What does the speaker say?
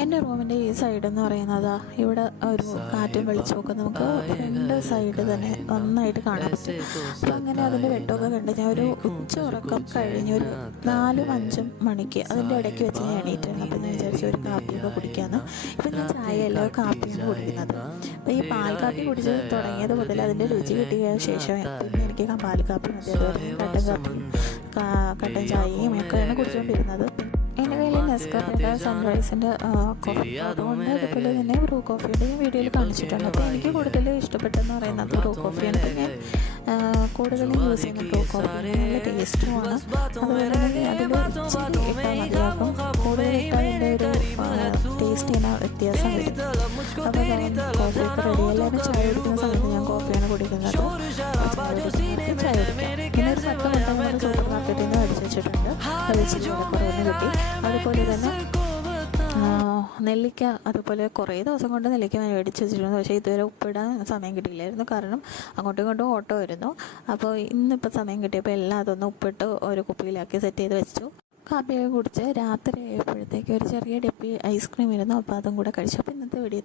എൻ്റെ റൂമിൻ്റെ ഈ സൈഡ് എന്ന് പറയുന്നത് ഇവിടെ ഒരു കാറ്റും വെളിച്ചമൊക്കെ നമുക്ക് ഫ്രണ്ട് സൈഡ് തന്നെ നന്നായിട്ട് കാണാൻ പറ്റും. അപ്പം അങ്ങനെ അതിൻ്റെ വെട്ടമൊക്കെ കണ്ട് ഞാൻ ഒരു ഉച്ച ഉറക്കം കഴിഞ്ഞൊരു 4-5 മണിക്ക് അതിൻ്റെ ഇടയ്ക്ക് വെച്ച് ഞാൻ എണീറ്റായിരുന്നു. അപ്പം ഞാൻ വിചാരിച്ചു ഒരു കാപ്പിയൊക്കെ കുടിക്കാമെന്ന്. ഇപ്പം ഞാൻ ചായയല്ല കാപ്പിയാണ് കുടിക്കുന്നത്. അപ്പോൾ ഈ പാൽ കാപ്പി കുടിച്ച് തുടങ്ങിയത് മുതൽ അതിൻ്റെ രുചി കിട്ടിയ ശേഷം പിന്നെ എനിക്ക് പാൽ കാപ്പി മതി. കട്ടൻ ചായയും ഒക്കെയാണ് കുടിച്ചുകൊണ്ടിരുന്നത്. എൻ്റെ കയ്യിൽ നെസ്കഫയുടെ സൺറൈസിൻ്റെ കോഫി അതുകൊണ്ട് അതുപോലെ തന്നെ ബ്രൂ കോഫിയുടെയും വീഡിയോയിൽ കാണിച്ചിട്ടുണ്ട്. അപ്പോൾ എനിക്ക് കൂടുതൽ ഇഷ്ടപ്പെട്ടെന്ന് പറയുന്നത് ബ്രൂ കോഫിയാണ്. ഞാൻ കൂടുതലും യൂസ് ചെയ്യുന്ന ബ്രൂ കോഫി നല്ല ടേസ്റ്റുമാണ്. അതുപോലെ തന്നെ അതിൽ ഇച്ചിരി ഇട്ടാൽ മതിയാകും. കൂടുതൽ ഇട്ടാൽ അതിൻ്റെ ഒരു ടേസ്റ്റ് ഇങ്ങനെ വ്യത്യാസം വരും. അപ്പോൾ കോഫിയൊക്കെ റെഡി. എല്ലാവരും ചായ കുടിക്കുന്ന സമയത്ത് ഞാൻ കോഫിയാണ് കുടിക്കുന്നത്. ചായ കുടിക്കാം. പിന്നെ ഒരു 10 മിനിറ്റ് നമ്മൾ സൂപ്പർ മാർക്കറ്റിൽ നിന്ന് മേടിച്ച് വെച്ചിട്ടുണ്ട്. അത് ഇച്ചിരി കുറവിന് കിട്ടി. അതുപോലെ തന്നെ നെല്ലിക്ക അതുപോലെ കുറേ ദിവസം കൊണ്ട് നെല്ലിക്ക മേടിച്ച് വെച്ചിട്ടുണ്ട്. പക്ഷേ ഇതുവരെ ഉപ്പിടാൻ സമയം കിട്ടിയില്ലായിരുന്നു. കാരണം അങ്ങോട്ടും ഇങ്ങോട്ടും ഓട്ടോ വരുന്നു. അപ്പോൾ ഇന്നിപ്പോൾ സമയം കിട്ടിയപ്പോൾ എല്ലാം അതൊന്ന് ഉപ്പിട്ട് ഒരു കുപ്പിയിലാക്കി സെറ്റ് ചെയ്ത് വെച്ചു. കാപ്പിയൊക്കെ കുടിച്ച് രാത്രി ആയപ്പോഴത്തേക്ക് ഒരു ചെറിയ ഡപ്പി ഐസ്ക്രീം ഇരുന്നു. അപ്പോൾ അതും കൂടെ കഴിച്ചു. അപ്പോൾ ഇന്നത്തെ വീഡിയോ